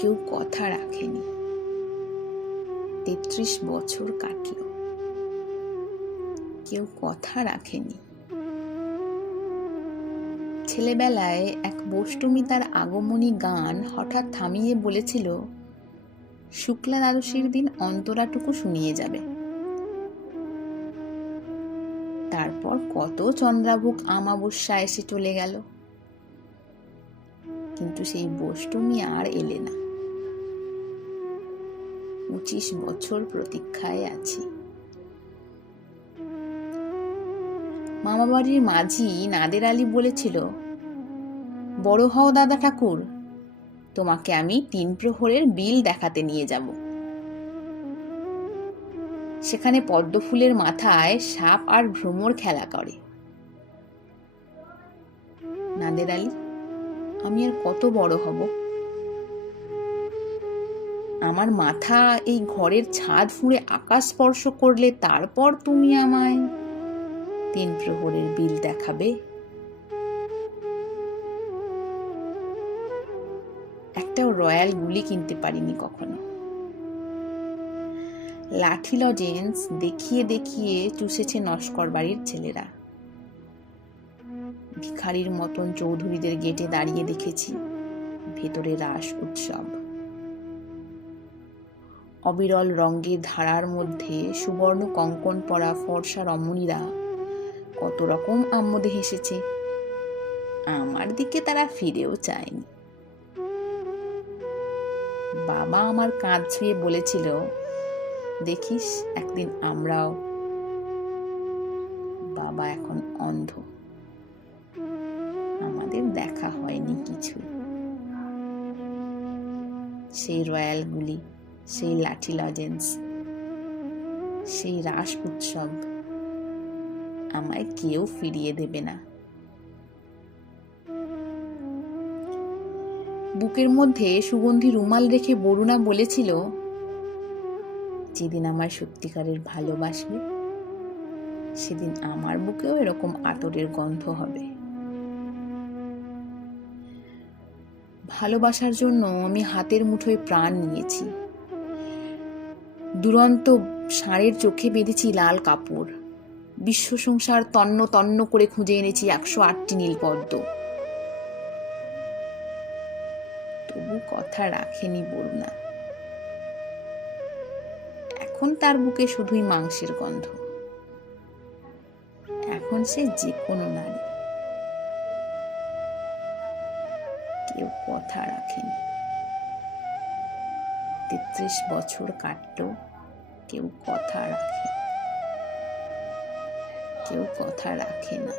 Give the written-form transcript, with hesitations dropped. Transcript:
কেউ কথা রাখেনি। 33 বছর কাটল, কেউ কথা রাখেনি। ছেলেবেলায় এক বষ্টমী তার আগমনী গান হঠাৎ থামিয়ে বলেছিল, শুক্লা দ্বাদশীর দিন অন্তরাটুকু শুনিয়ে যাবে। তারপর কত চন্দ্রাভোগ আমাবস্যা এসে চলে গেল, কিন্তু সেই বষ্টমী আর এলে না। 25 বছর প্রতীক্ষায় আছি। মামাবাড়ির মাঝি নাদের আলী বলেছিল, বড় হও দাদা ঠাকুর, তোমাকে আমি 3 প্রহরের বিল দেখাতে নিয়ে যাব। সেখানে পদ্মফুলের মাথায় সাপ আর ভ্রমর খেলা করে। নাদের আলী, আমি আর কত বড় হব? আমার মাথা এই ঘরের ছাদ ফুঁড়ে আকাশ স্পর্শ করলে তারপর তুমি আমায় 3 প্রহরের বিল দেখাবে? একটাও রয়্যাল গুলি কিনতে পারিনি কখনো। লাঠি লজেন্স দেখিয়ে দেখিয়ে চুষেছে নস্কর বাড়ির ছেলেরা। ভিখারির মতন চৌধুরীদের গেটে দাঁড়িয়ে দেখেছি ভেতরে রাস উৎসব। অবিরল রঙের ধারার মধ্যে সুবর্ণ কঙ্কন পরা ফর্সা রমণীরা কত রকম আম্মদে হেসেছে, আমার দিকে তারা ফিরেও চায়নি। বাবা আমার কাঁধ ছুঁয়ে বলেছিল, দেখিস একদিন আমরাও। বাবা এখন অন্ধ, আমাদের দেখা হয়নি কিছু। সেই রয়্যাল গুলি, সেই লাঠি লজেন্স, সেই রাস উৎসব আমায় কেউ ফিরিয়ে দেবে না। বুকের মধ্যে সুগন্ধি রুমাল রেখে বরুণা বলেছিল, যেদিন আমায় সত্যিকারের ভালোবাসবে সেদিন আমার বুকেও এরকম আতরের গন্ধ হবে। ভালোবাসার জন্য আমি হাতের মুঠোয় প্রাণ নিয়েছি। দুরন্ত ষাঁড়ের চোখে বেঁধেছি লাল কাপড়। বিশ্ব সংসার তন্ন তন্ন করে খুঁজে এনেছি 108টি নীলপদ্ম। তবু কথা রাখেনি বরুণা। এখন তার বুকে শুধুই মাংসের গন্ধ। এখন সে যে কোনো নারী। কেউ কথা রাখেনি। 33 বছর কাটলো, কেউ কথা রাখে না।